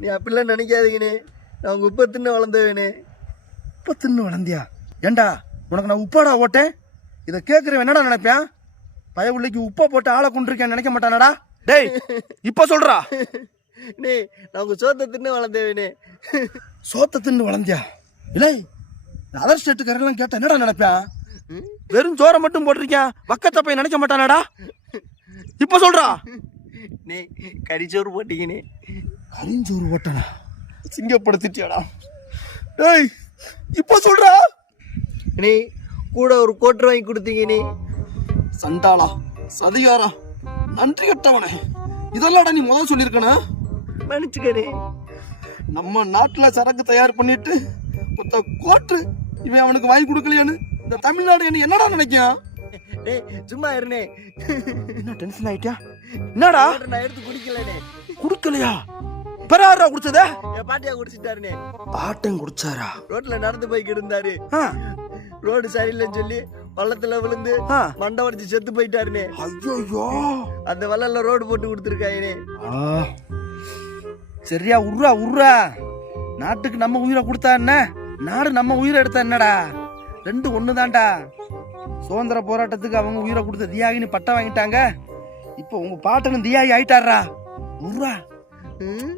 நீ அப்படிலாம் நினைக்காதீங்கண்ணே. நான் உங்க உப்ப தின்னு வளர்ந்தவனே. உப்ப தின்னு வளர்ந்தியா? ஏண்டா உனக்கு நான் உப்பாடா ஓட்டேன்? இதை கேட்குறவன் என்னடா நினைப்பேன்? பய உள்ளைக்கு உப்பை போட்டு ஆளை கொண்டிருக்கேன் நினைக்க மாட்டானடா? டேய் இப்ப சொல்றா. நீ நான் உங்க சோத்தை தின்னு வளர்ந்தவனே. சோத்த தின்னு வளர்ந்தியா? இல்லை அதர் ஸ்டேட்டுக்காரெல்லாம் கேட்டா என்னடா நினைப்பேன் வெறும் சோறை மட்டும் போட்டிருக்கேன் வக்கத்தை போய் நினைக்க மாட்டானடா? இப்ப சொல்றா. நீ கறிச்சோறு போட்டீங்கண்ணே கரிஞ்சோறு ஓட்டனா சிங்கப்படுத்திட்டியாடா. டேய் இப்ப சொல்றா. நீ கூட ஒரு கோட்டர் வாங்கி கொடுத்தீங்க நீ. சண்டாளா சதிகாரா நன்றி கட்டவனே. இதெல்லாம்டா நீ முதல் சொல்லியிருக்கணும் மன்னிச்சுக்கண்ணே நம்ம நாட்டுல சரக்கு தயார் பண்ணிட்டு மொத்த கோட்டு இவன் அவனுக்கு வாங்கி கொடுக்கலையான்னு இந்த தமிழ்நாடு என்ன என்னடா நினைக்கும் டேய் சும்மா இருனே என்ன டென்ஷன் ஆயிட்டியா? என்னடா? நான் எடுத்து குடிக்கலனே குடுக்கலையா? பெறாரா குடிச்சத? என் பாட்டியா குடிச்சிட்டாருனே பாட்டன் குடிச்சாரா? ரோட்ல நடந்து போய்கிட்டு இருந்தாரு ஆ, ரோடு சரியில்லைன்னு சொல்லி பள்ளத்துல விழுந்து. மண்டை உடைச்சு செத்து போயிட்டாருனே ஐயையோ. அந்த வள்ளல்ல ரோடு போட்டு கொடுத்துருக்காங்கண்ணே ஆ. சரியா உர்றா உர்றா. நாட்டுக்கு நம்ம உயிரை கொடுத்தா என்ன? நாடு நம்ம உயிரை எடுத்தா என்னடா? ரெண்டு ஒன்று தான்டா சுதந்திர போராட்டத்துக்கு அவங்க உயிரை கொடுத்த தியாகின்னு பட்டம் வாங்கிட்டாங்க. இப்போ உங்க பாட்டனும் தியாகி ஆயிட்டாரா உர்றா ம்?